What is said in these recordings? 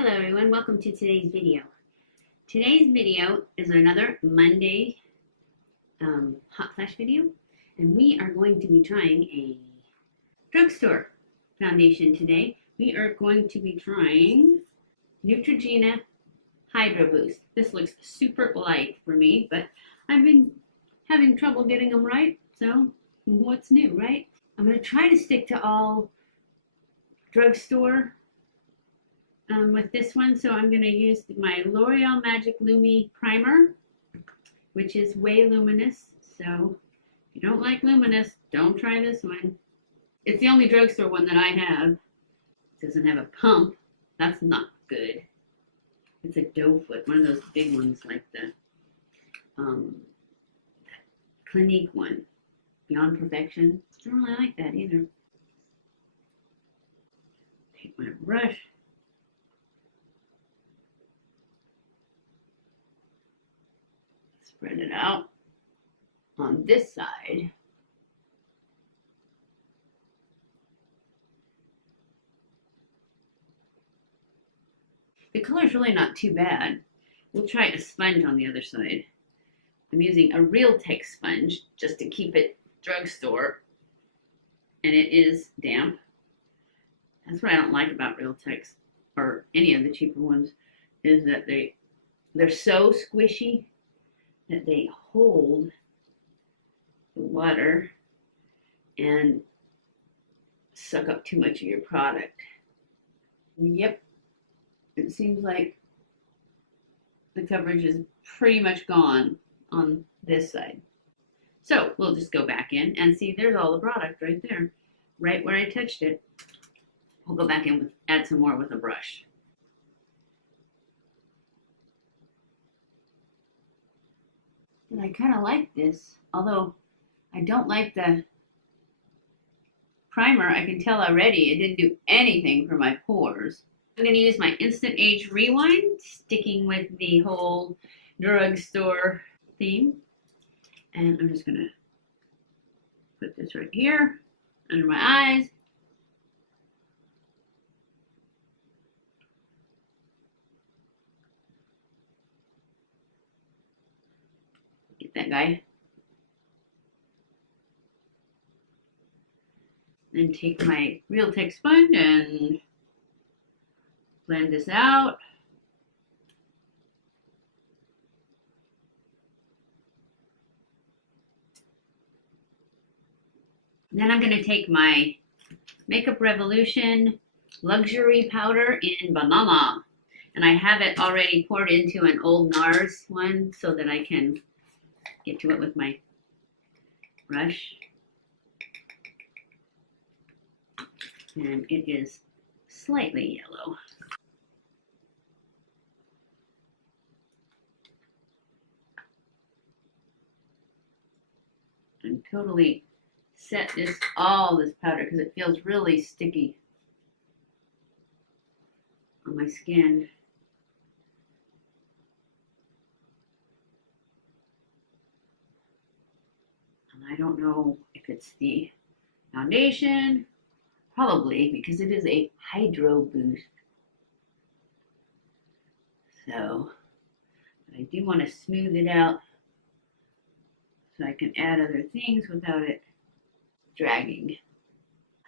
Hello everyone, welcome to today's video. Today's video is another Monday hot flash video, and we are going to be trying a drugstore foundation today. We are going to be trying Neutrogena Hydro Boost. This looks super light for me, but I've been having trouble getting them right, so what's new, right? I'm going to try to stick to all drugstore with this one, so I'm going to use my L'Oreal Magic Lumi primer, which is way luminous. So if you don't like luminous, don't try this one. It's the only drugstore one that I have. It doesn't have a pump. That's not good. It's a doe foot, one of those big ones like the Clinique one, Beyond Perfection. I don't really like that either. Take my brush. Spread it out on this side. The color's really not too bad. We'll try a sponge on the other side. I'm using a Realtek sponge just to keep it drugstore, and it is damp. That's what I don't like about Realteks or any of the cheaper ones, is that they're so squishy that they hold the water and suck up too much of your product. Yep, it seems like the coverage is pretty much gone on this side. So we'll just go back in and see there's all the product right there, right where I touched it. We'll go back in with add some more with a brush. And I kind of like this, although I don't like the primer. I can tell already it didn't do anything for my pores. I'm going to use my Instant Age Rewind, sticking with the whole drugstore theme. And I'm just going to put this right here under my eyes. Get that guy. Then take my Realtek sponge and blend this out. Then I'm going to take my Makeup Revolution Luxury Powder in Banana. And I have it already poured into an old NARS one so that I can get to it with my brush. And it is slightly yellow. And totally set all this powder because it feels really sticky on my skin. And I don't know if it's the foundation, probably, because it is a Hydro Boost. So, but I do want to smooth it out so I can add other things without it dragging.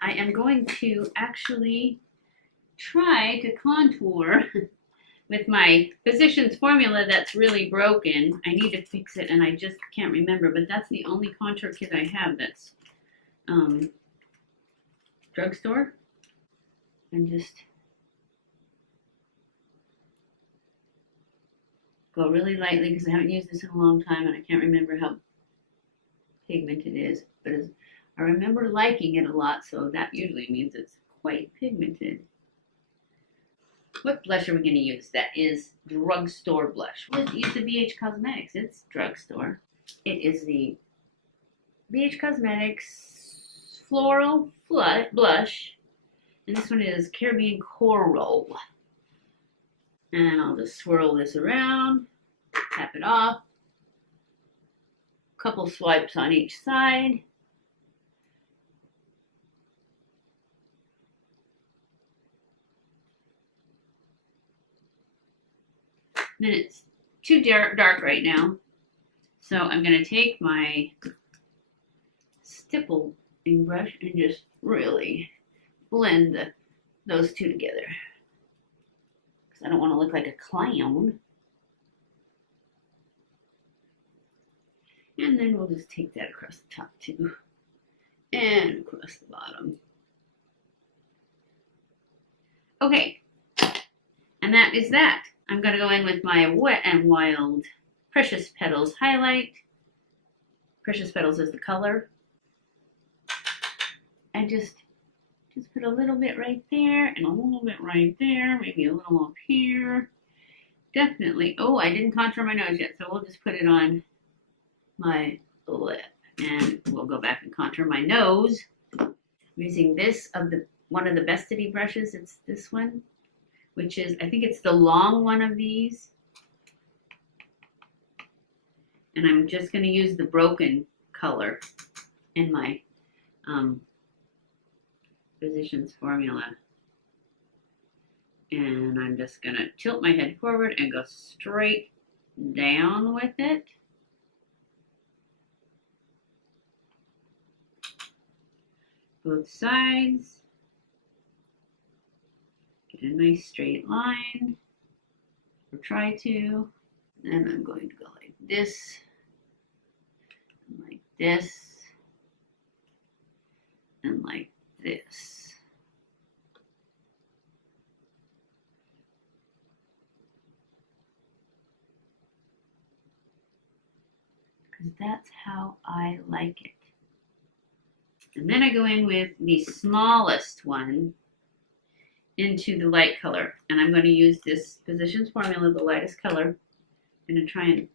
I am going to actually try to contour with my Physicians Formula that's really broken. I need to fix it and I just can't remember, but that's the only contour kit I have that's drugstore. And just go really lightly because I haven't used this in a long time and I can't remember how pigmented it is, but I remember liking it a lot, so that usually means it's quite pigmented. What blush are we going to use that is drugstore blush? We'll use the BH Cosmetics. It's drugstore. It is the BH Cosmetics Floral Blush, and this one is Caribbean Coral. And I'll just swirl this around, tap it off, couple swipes on each side. then it's too dark right now. So I'm going to take my stippling brush and just really blend those two together. Because I don't want to look like a clown. And then we'll just take that across the top too. And across the bottom. Okay. And that is that. I'm going to go in with my Wet n Wild Precious Petals highlight. Precious Petals is the color. And just put a little bit right there and a little bit right there. Maybe a little up here. Definitely. Oh, I didn't contour my nose yet, so we'll just put it on my lip. And we'll go back and contour my nose. I'm using this one of the Bestity brushes. It's this one, which is, I think it's the long one of these. And I'm just going to use the broken color in my Physicians Formula. And I'm just going to tilt my head forward and go straight down with it. Both sides. Get a nice straight line, or try to. Then I'm going to go like this, and like this, and like this. Because that's how I like it. And then I go in with the smallest one into the light color. And I'm going to use this Physicians Formula, the lightest color. I'm going to try and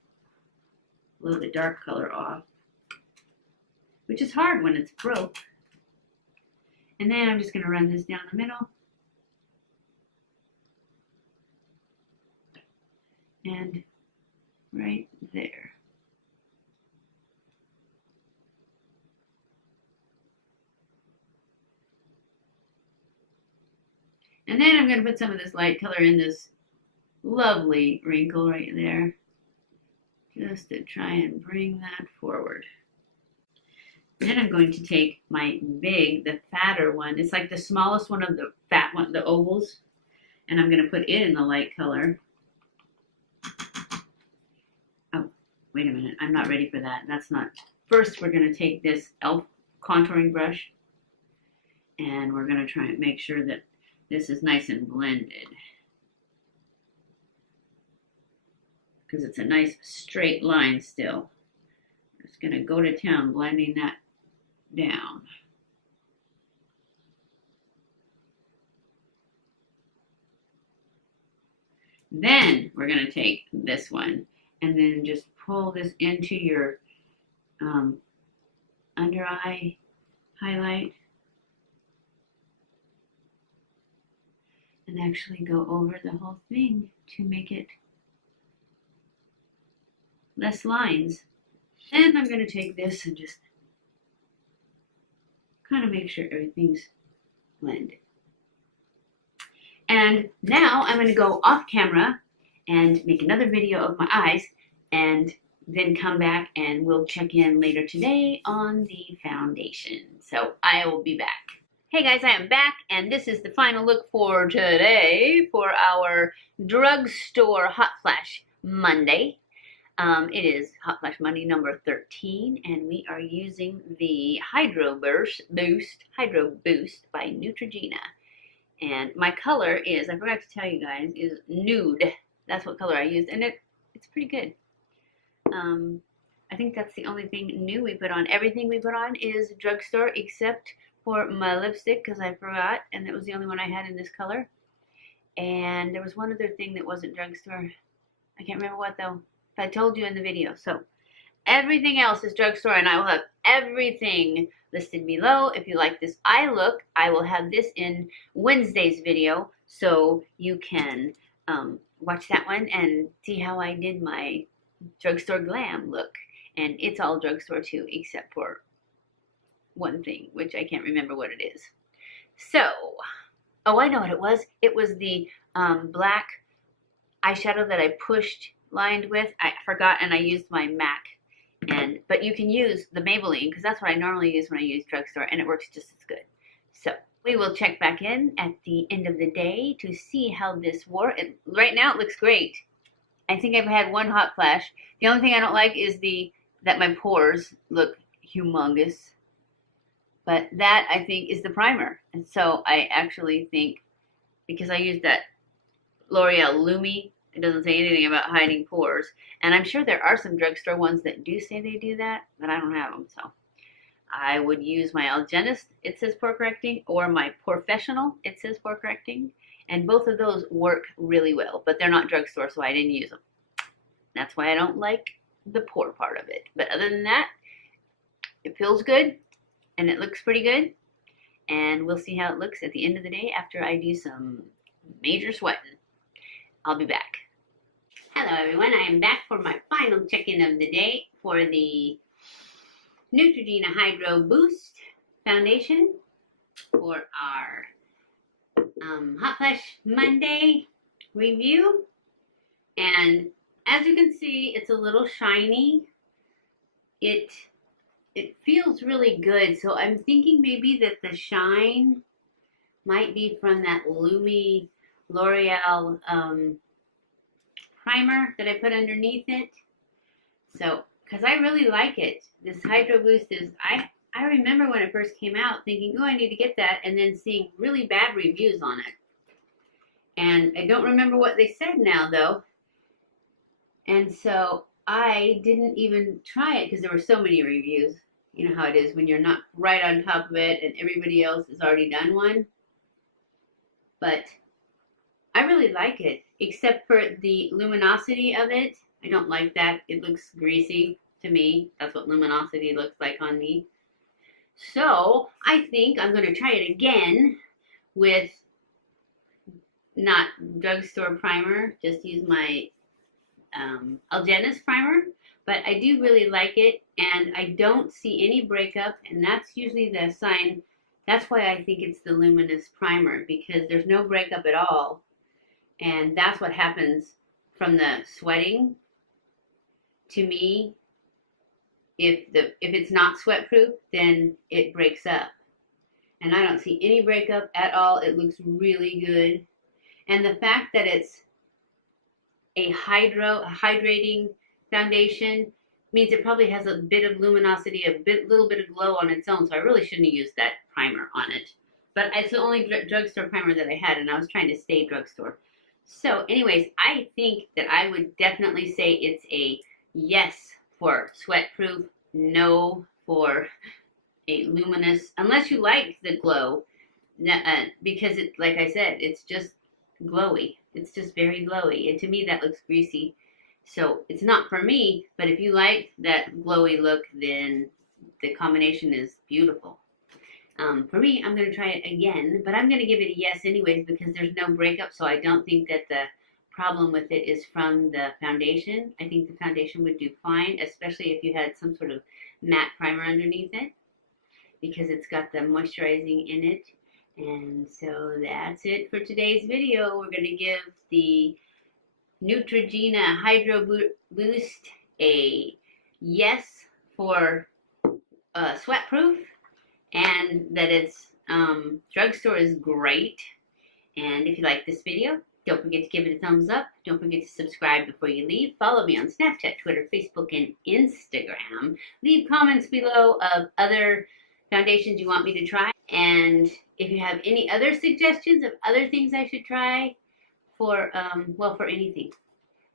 blow the dark color off, which is hard when it's broke. And then I'm just going to run this down the middle. And right there. And then I'm going to put some of this light color in this lovely wrinkle right there, just to try and bring that forward. Then I'm going to take my the fatter one. It's like the smallest one of the fat one, the ovals. And I'm going to put it in the light color. Oh, wait a minute. I'm not ready for that. That's not. First, we're going to take this e.l.f. contouring brush. And we're going to try and make sure that this is nice and blended. Because it's a nice straight line still. I'm just going to go to town blending that down. Then we're going to take this one and then just pull this into your under eye highlight. And actually go over the whole thing to make it less lines. And I'm going to take this and just kind of make sure everything's blended. And now I'm going to go off camera and make another video of my eyes and then come back and we'll check in later today on the foundation. So I will be back. Hey guys, I am back, and this is the final look for today for our drugstore Hot Flash Monday. It is Hot Flash Monday number 13, and we are using the Hydro Boost by Neutrogena. And my color is, I forgot to tell you guys, is Nude. That's what color I used, and it's pretty good. I think that's the only thing new we put on. Everything we put on is drugstore except for my lipstick, because I forgot, and it was the only one I had in this color. And there was one other thing that wasn't drugstore. I can't remember what though. I told you in the video. So everything else is drugstore, and I will have everything listed below. If you like this eye look, I will have this in Wednesday's video, so you can watch that one and see how I did my drugstore glam look. And it's all drugstore too, except for one thing, which I can't remember what it is. So, oh, I know what it was. It was the black eyeshadow that I pushed lined with. I forgot and I used my MAC. But you can use the Maybelline because that's what I normally use when I use drugstore, and it works just as good. So we will check back in at the end of the day to see how this wore. Right now it looks great. I think I've had one hot flash. The only thing I don't like is that my pores look humongous. But that, I think, is the primer. And so I actually think, because I used that L'Oreal Lumi, it doesn't say anything about hiding pores. And I'm sure there are some drugstore ones that do say they do that, but I don't have them. So I would use my Algenist, it says pore correcting, or my Professional, it says pore correcting. And both of those work really well, but they're not drugstore, so I didn't use them. That's why I don't like the pore part of it. But other than that, it feels good, and it looks pretty good. And we'll see how it looks at the end of the day after I do some major sweating. I'll be back. Hello everyone, I am back for my final check-in of the day for the Neutrogena Hydro Boost Foundation for our Hot Flash Monday review. And as you can see, it's a little shiny. It feels really good, so I'm thinking maybe that the shine might be from that Lumi L'Oreal primer that I put underneath it. So, because I really like it. This Hydro Boost is, I remember when it first came out thinking, oh, I need to get that, and then seeing really bad reviews on it. And I don't remember what they said now, though. And so I didn't even try it because there were so many reviews. You know how it is when you're not right on top of it and everybody else has already done one. But I really like it, except for the luminosity of it. I don't like that. It looks greasy to me. That's what luminosity looks like on me. So I think I'm going to try it again with not drugstore primer. Just use my Algenist primer. But I do really like it, and I don't see any breakup, and that's usually the sign. That's why I think it's the luminous primer, because there's no breakup at all. And that's what happens from the sweating. To me, if it's not sweat proof, then it breaks up. And I don't see any breakup at all. It looks really good. And the fact that it's a hydrating foundation means it probably has a bit of luminosity, little bit of glow on its own. So I really shouldn't have used that primer on it. But it's the only drugstore primer that I had, and I was trying to stay drugstore. So anyways, I think that I would definitely say it's a yes for sweat proof, no for a luminous, unless you like the glow, because it, like I said, it's just glowy. It's just very glowy, and to me that looks greasy. So it's not for me, but if you like that glowy look, then the combination is beautiful. For me, I'm going to try it again, but I'm going to give it a yes anyways because there's no breakup, so I don't think that the problem with it is from the foundation. I think the foundation would do fine, especially if you had some sort of matte primer underneath it, because it's got the moisturizing in it. And so that's it for today's video. We're going to give the Neutrogena Hydro Boost a yes for sweat proof, and that its drugstore is great. And if you like this video, don't forget to give it a thumbs up. Don't forget to subscribe before you leave. Follow me on Snapchat, Twitter, Facebook, and Instagram. Leave comments below of other foundations you want me to try. And if you have any other suggestions of other things I should try for, well, for anything,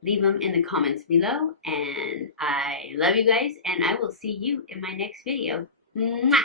leave them in the comments below. And I love you guys, and I will see you in my next video. Mwah!